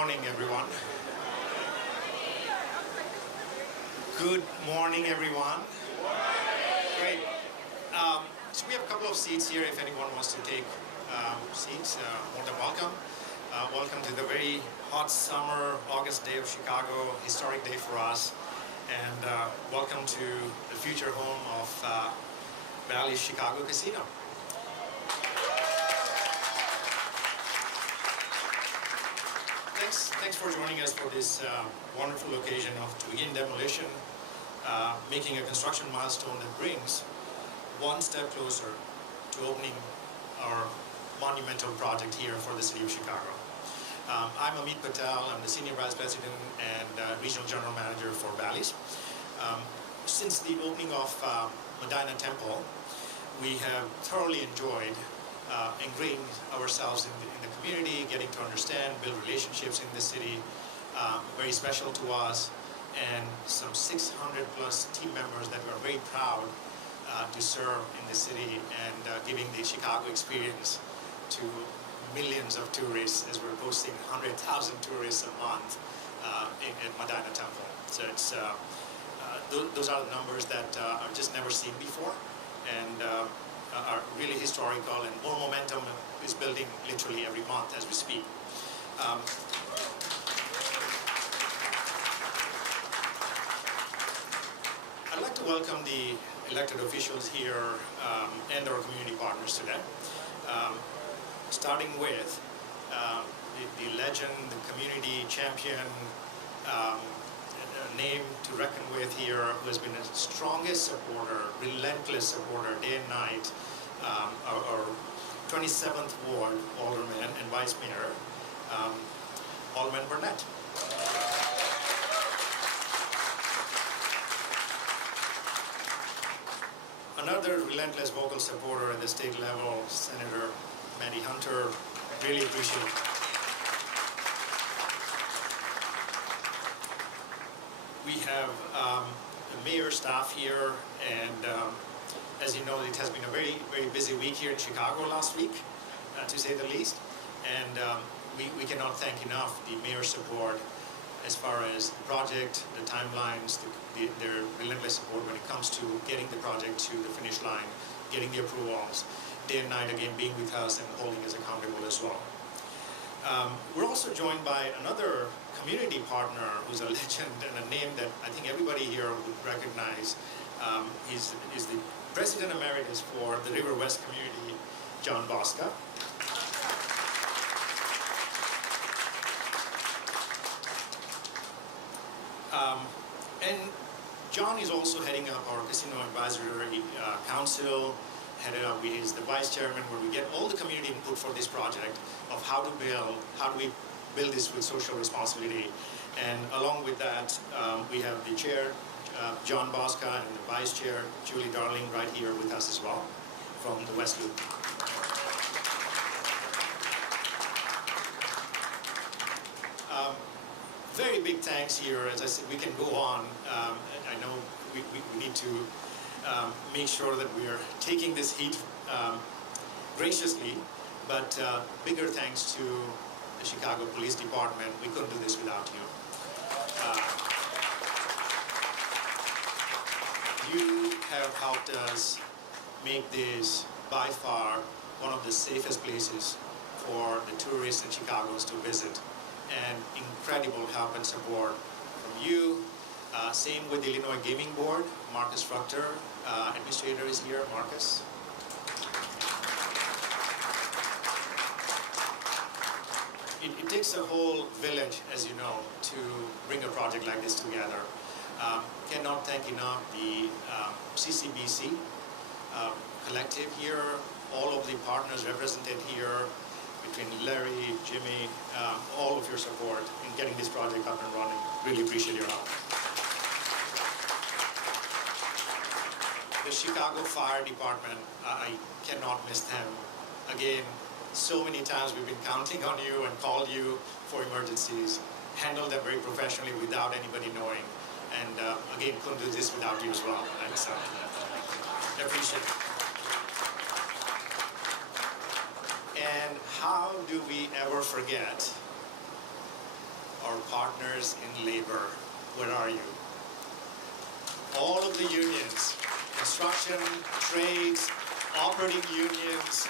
morning, everyone. Good morning, everyone. Great. So we have a couple of seats here. If anyone wants to take seats, more than welcome. Welcome to the very hot summer, August day of Chicago, historic day for us. And welcome to the future home of Bally Chicago Casino. Thanks for joining us for this wonderful occasion to begin demolition, making a construction milestone that brings one step closer to opening our monumental project here for the city of Chicago. I'm Amit Patel. I'm the Senior Vice President and Regional General Manager for Bally's. Since the opening of Medina Temple, we have thoroughly enjoyed ingraining ourselves in the community, getting to understand, build relationships in the city, very special to us, and some 600 plus team members that we're very proud to serve in the city and giving the Chicago experience to millions of tourists as we're hosting 100,000 tourists a month at Medina Temple. So it's, those are the numbers that are just never seen before, and are really historical, and more momentum is building literally every month as we speak. I'd like to welcome the elected officials here and our community partners today. Starting with the legend, the community champion, name to reckon with here, who has been the strongest supporter, relentless supporter, day and night, our 27th Ward Alderman and Vice Mayor, Alderman Burnett. Another relentless vocal supporter at the state level, Senator Mandy Hunter. Really appreciate it. We have the mayor staff here, and as you know, it has been a very, very busy week here in Chicago last week, to say the least. And we cannot thank enough the mayor's support as far as the project, the timelines, their relentless support when it comes to getting the project to the finish line, getting the approvals, day and night again being with us and holding us accountable as well. We're also joined by another community partner who's a legend and a name that I think everybody here would recognize. He's the President Emeritus for the River West community, John Bosca. And John is also heading up our Casino Advisory Council. He is the vice chairman, where we get all the community input for this project of how do we build this with social responsibility. And along with that, we have the chair, John Bosca, and the vice chair, Julie Darling, right here with us as well from the West Loop. Very big thanks here. As I said, we can go on. I know we need to make sure that we are taking this heat graciously, but bigger thanks to the Chicago Police Department. We couldn't do this without you. You have helped us make this by far one of the safest places for the tourists and Chicagoans to visit, and incredible help and support from you. Same with the Illinois Gaming Board. Marcus Fruchter, administrator, is here. Marcus. It takes a whole village, as you know, to bring a project like this together. Cannot thank enough the CCBC collective here, all of the partners represented here, between Larry, Jimmy, all of your support in getting this project up and running. Really appreciate your help. The Chicago Fire Department, I cannot miss them. Again, so many times we've been counting on you and called you for emergencies, handled them very professionally without anybody knowing. And again, couldn't do this without you as well. And so, I appreciate it. And how do we ever forget our partners in labor. Where are you? All of the unions, construction, trades, operating unions,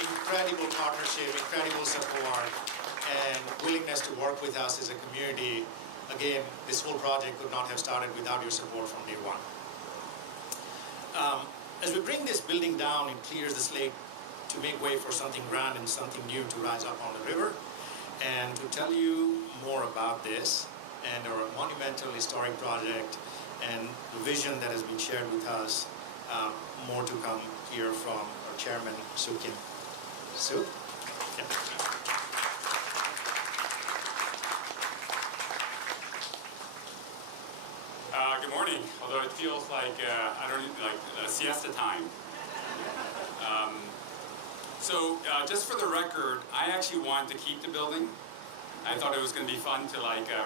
incredible partnership, incredible support, and willingness to work with us as a community. Again, this whole project could not have started without your support from day one. As we bring this building down, it clears the slate to make way for something grand and something new to rise up on the river. And to tell you more about this and our monumental historic project and the vision that has been shared with us, more to come here from our chairman, Sue Kim. Sue? Yeah. Good morning, although it feels like, siesta time. Just for the record, I actually wanted to keep the building. I thought it was going to be fun to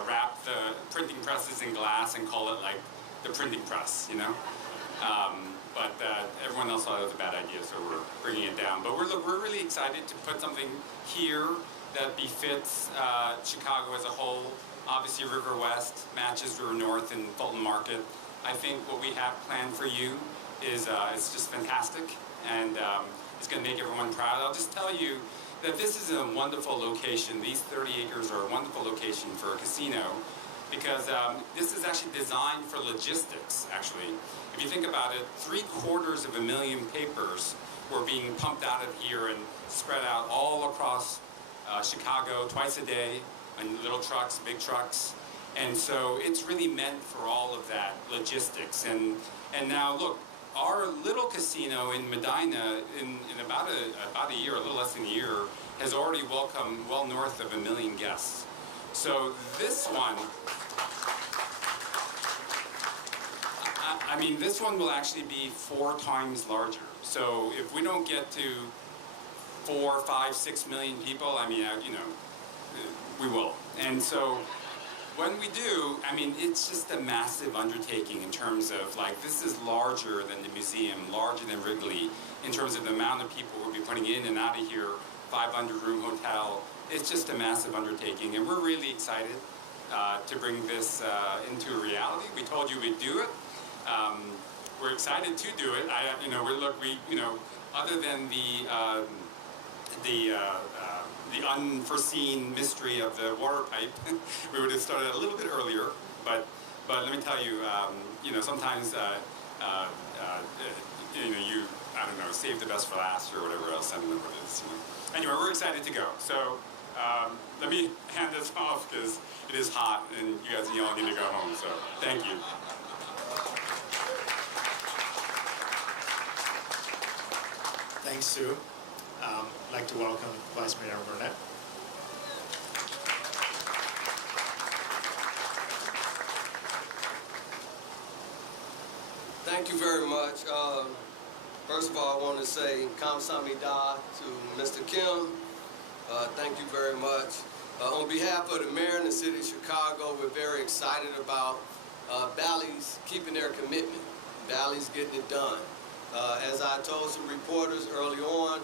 wrap the printing presses in glass and call it like the printing press, you know? But everyone else thought it was a bad idea, so we're bringing it down. But we're really excited to put something here that befits Chicago as a whole. Obviously, River West matches River North and Fulton Market. I think what we have planned for you is it's just fantastic, and it's going to make everyone proud. I'll just tell you that this is a wonderful location. These 30 acres are a wonderful location for a casino because this is actually designed for logistics, actually. If you think about it, 750,000 papers were being pumped out of here and spread out all across Chicago twice a day in little trucks, big trucks. And so it's really meant for all of that logistics. And now look, our little casino in Medina, in about a year, a little less than a year, has already welcomed well north of 1 million guests. So this one, I mean, this one will actually be 4 times larger. So if we don't get to 4, 5, 6 million people, I mean, we will. And so when we do, I mean, it's just a massive undertaking in terms of, this is larger than the museum, larger than Wrigley, in terms of the amount of people we'll be putting in and out of here, 500-room hotel. It's just a massive undertaking, and we're really excited to bring this into reality. We told you we'd do it. We're excited to do it. Other than the unforeseen mystery of the water pipe, we would have started a little bit earlier. But let me tell you, sometimes I don't know, save the best for last or whatever else. I don't know what it is. Anyway, we're excited to go. So let me hand this off because it is hot and you guys all need to go home. So thank you. Thanks, Sue. I'd like to welcome Vice Mayor Burnett. Thank you very much. First of all, I want to say kamsahamnida to Mr. Kim. Thank you very much. On behalf of the mayor and the city of Chicago, we're very excited about Bally's keeping their commitment. Bally's getting it done. As I told some reporters early on,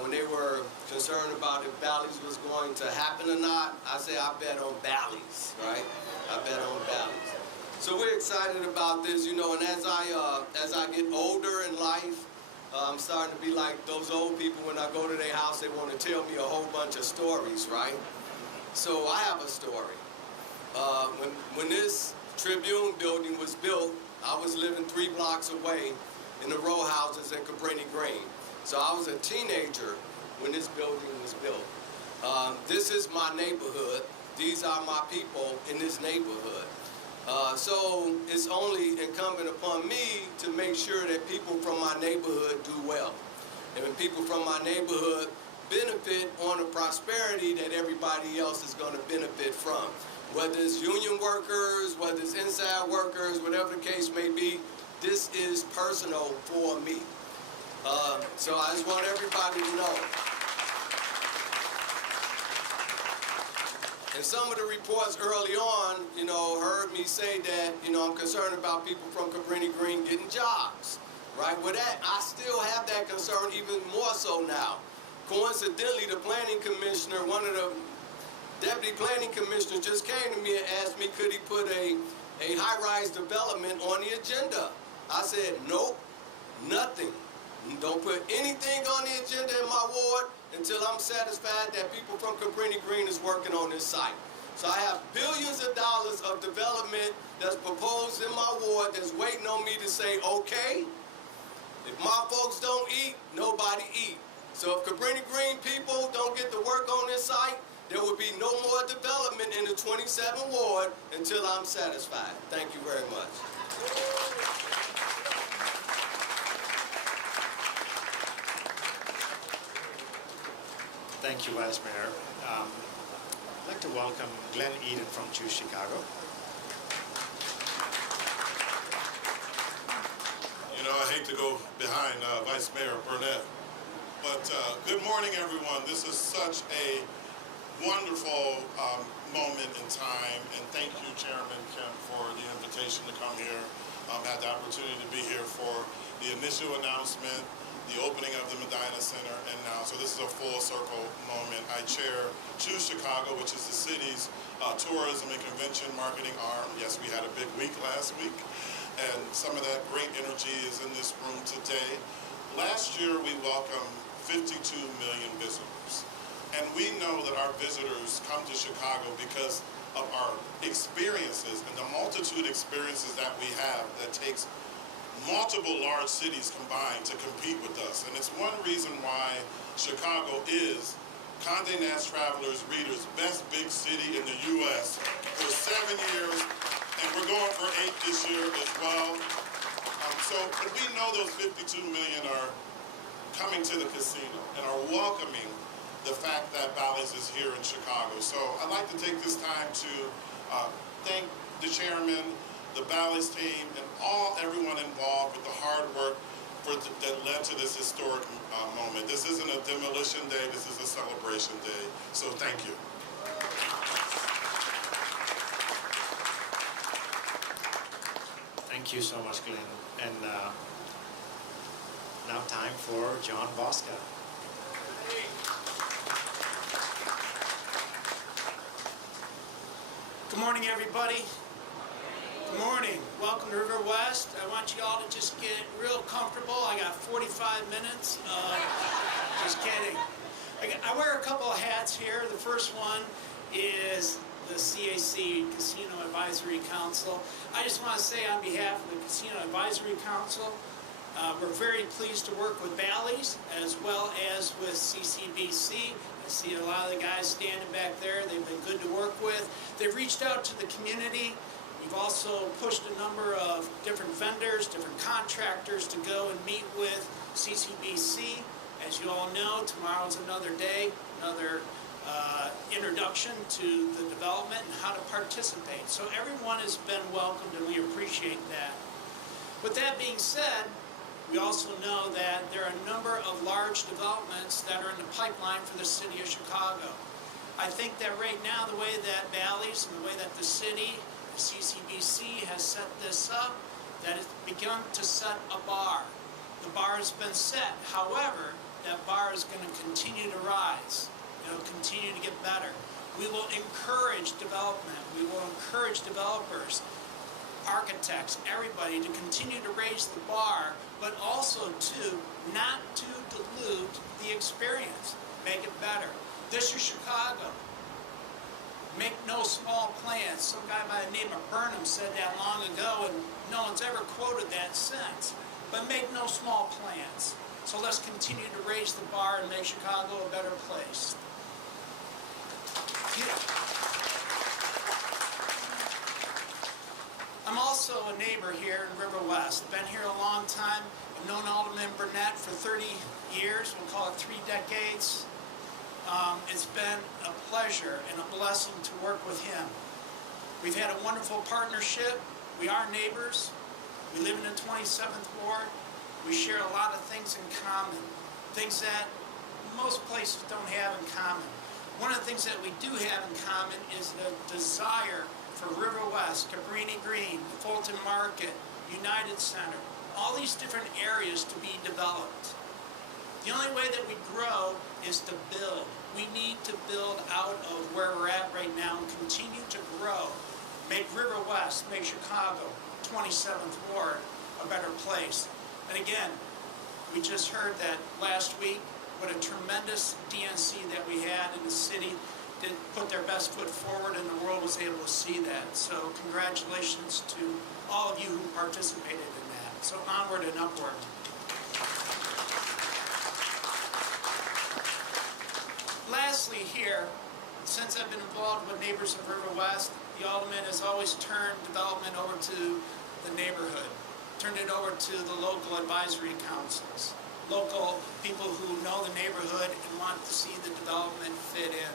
when they were concerned about if Bally's was going to happen or not, I say I bet on Bally's, right? I bet on Bally's. So we're excited about this, and as I get older in life, I'm starting to be like those old people. When I go to their house, they want to tell me a whole bunch of stories, right? So I have a story. When this Tribune building was built, I was living 3 blocks away in the row houses at Cabrini Green. So I was a teenager when this building was built. This is my neighborhood. These are my people in this neighborhood. So it's only incumbent upon me to make sure that people from my neighborhood do well. And when people from my neighborhood benefit on the prosperity that everybody else is going to benefit from. Whether it's union workers, whether it's inside workers, whatever the case may be, this is personal for me. So I just want everybody to know. And some of the reports early on, heard me say that, I'm concerned about people from Cabrini Green getting jobs, right? With that, I still have that concern even more so now. Coincidentally, the planning commissioner, one of the Deputy Planning Commissioner just came to me and asked me could he put a high-rise development on the agenda. I said, nope, nothing. Don't put anything on the agenda in my ward until I'm satisfied that people from Cabrini Green is working on this site. So I have billions of dollars of development that's proposed in my ward that's waiting on me to say, okay, if my folks don't eat, nobody eat. So if Cabrini Green people don't get to work on this site, there will be no more development in the 27th Ward until I'm satisfied. Thank you very much. Thank you, Vice Mayor. I'd like to welcome Glenn Eden from Choose Chicago. You know, I hate to go behind Vice Mayor Burnett, but good morning, everyone. This is such a wonderful moment in time, and thank you, Chairman Kim, for the invitation to come here. Had the opportunity to be here for the initial announcement, the opening of the Medina Center, and now, so this is a full circle moment. I chair Choose Chicago, which is the city's tourism and convention marketing arm. Yes, we had a big week last week, and some of that great energy is in this room today. Last year, we welcomed 52 million visitors. And we know that our visitors come to Chicago because of our experiences and the multitude of experiences that we have that takes multiple large cities combined to compete with us. And it's one reason why Chicago is Condé Nast Traveler's Reader's best big city in the U.S. for 7 years, and we're going for 8 this year as well. But we know those 52 million are coming to the casino and are welcoming the fact that Bally's is here in Chicago. So I'd like to take this time to thank the chairman, the Bally's team, and everyone involved with the hard work that led to this historic moment. This isn't a demolition day, this is a celebration day. So thank you. Thank you so much, Glenn. And now time for John Bosca. Good morning, everybody. Good morning. Welcome to River West. I want you all to just get real comfortable. I got 45 minutes. Just kidding. I wear a couple of hats here. The first one is the CAC, Casino Advisory Council. I just want to say on behalf of the Casino Advisory Council, we're very pleased to work with Bally's as well as with CCBC. I see a lot of the guys standing back there. They've been good to work with. They've reached out to the community. We've also pushed a number of different vendors, different contractors to go and meet with CCBC. As you all know, tomorrow's another day, another introduction to the development and how to participate. So everyone has been welcomed, and we appreciate that. With that being said, we also know that there are a number of large developments that are in the pipeline for the city of Chicago. I think that right now, the way that Bally's and the way that the city, the CCBC has set this up, that it's begun to set a bar. The bar has been set. However, that bar is going to continue to rise. It'll continue to get better. We will encourage development. We will encourage developers, architects, everybody to continue to raise the bar, but also not to dilute the experience. Make it better. This is Chicago. Make no small plans. Some guy by the name of Burnham said that long ago, and no one's ever quoted that since. But make no small plans. So let's continue to raise the bar and make Chicago a better place. I'm also a neighbor here in River West. Been here a long time. I've known Alderman Burnett for 30 years. We'll call it 3 decades. It's been a pleasure and a blessing to work with him. We've had a wonderful partnership. We are neighbors. We live in the 27th Ward. We share a lot of things in common, things that most places don't have in common. One of the things that we do have in common is the desire for River West, Cabrini Green, Fulton Market, United Center, all these different areas to be developed. The only way that we grow is to build. We need to build out of where we're at right now and continue to grow. Make River West, make Chicago, 27th Ward, a better place. And again, we just heard that last week, what a tremendous DNC that we had in the city. Did put their best foot forward, and the world was able to see that. So congratulations to all of you who participated in that. So onward and upward. Lastly here, since I've been involved with Neighbors of River West, the Alderman has always turned development over to the neighborhood, turned it over to the local advisory councils, local people who know the neighborhood and want to see the development fit in.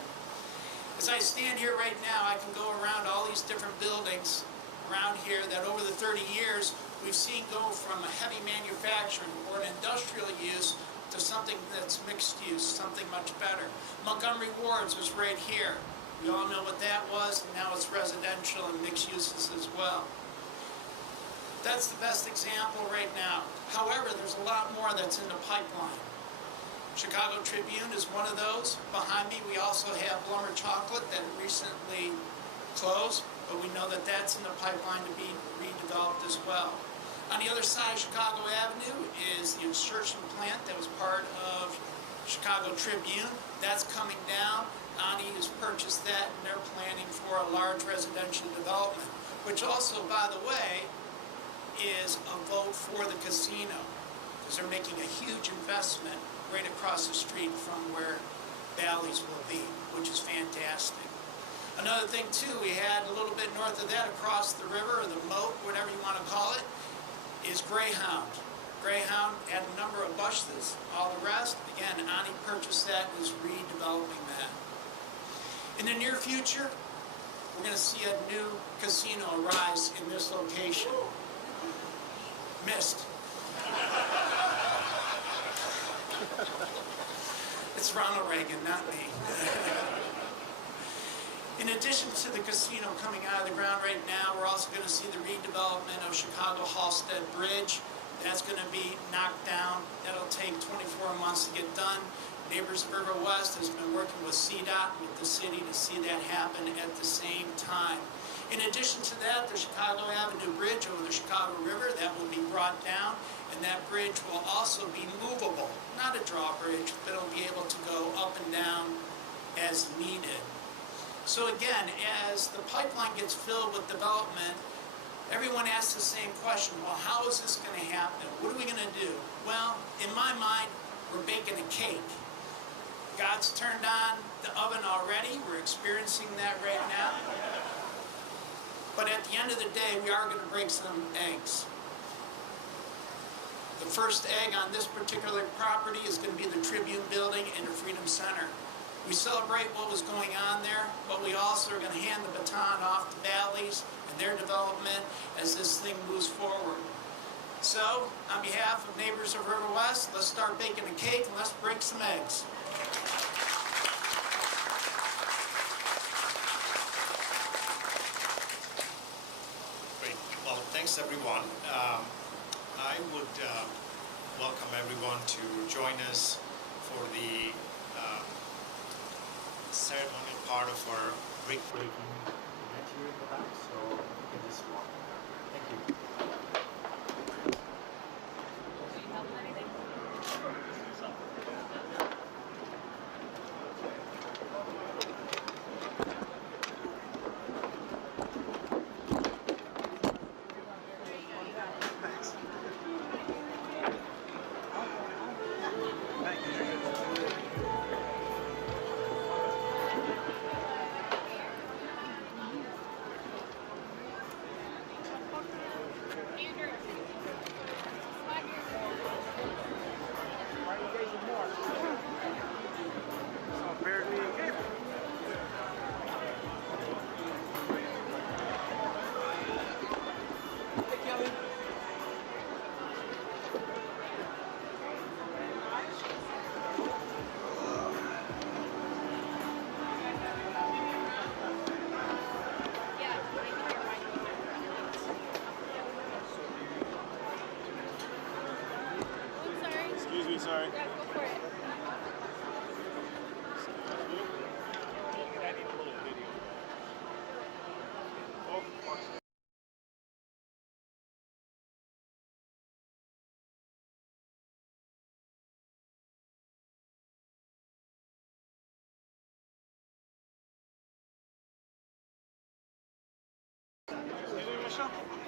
As I stand here right now, I can go around all these different buildings around here that over the 30 years we've seen go from a heavy manufacturing or an industrial use to something that's mixed use, something much better. Montgomery Wards was right here. We all know what that was, and now it's residential and mixed uses as well. That's the best example right now. However, there's a lot more that's in the pipeline. Chicago Tribune is one of those. Behind me, we also have Lumber Chocolate that recently closed, but we know that that's in the pipeline to be redeveloped as well. On the other side of Chicago Avenue is the insertion plant that was part of Chicago Tribune. That's coming down. Ani has purchased that, and they're planning for a large residential development, which also, by the way, is a vote for the casino, because they're making a huge investment right across the street from where Bally's will be, which is fantastic. Another thing, too, we had a little bit north of that, across the river, or the moat, whatever you want to call it, is Greyhound. Greyhound had a number of buses. All the rest, again, Ani purchased that and is redeveloping that. In the near future, we're going to see a new casino arise in this location. Missed. It's Ronald Reagan, not me. In addition to the casino coming out of the ground right now, we're also going to see the redevelopment of Chicago Halsted Bridge. That's going to be knocked down. That'll take 24 months to get done. Neighbors of River West has been working with CDOT, with the city, to see that happen at the same time. In addition to that, the Chicago Avenue Bridge over the Chicago River, that will be brought down, and that bridge will also be movable. Not a drawbridge, but it'll be able to go up and down as needed. So again, as the pipeline gets filled with development, everyone asks the same question, well, how is this going to happen? What are we going to do? Well, in my mind, we're baking a cake. God's turned on the oven already. We're experiencing that right now. But at the end of the day, we are going to break some eggs. The first egg on this particular property is going to be the Tribune Building and the Freedom Center. We celebrate what was going on there, but we also are going to hand the baton off to Bally's and their development as this thing moves forward. So, on behalf of Neighbors of River West, let's start baking a cake and let's break some eggs. Great. Well, thanks everyone. I would welcome everyone to join us for the ceremonial part of our brick-breaking event here in the back, so you can just walk. Thank you. Sorry. Yeah, go for it. something?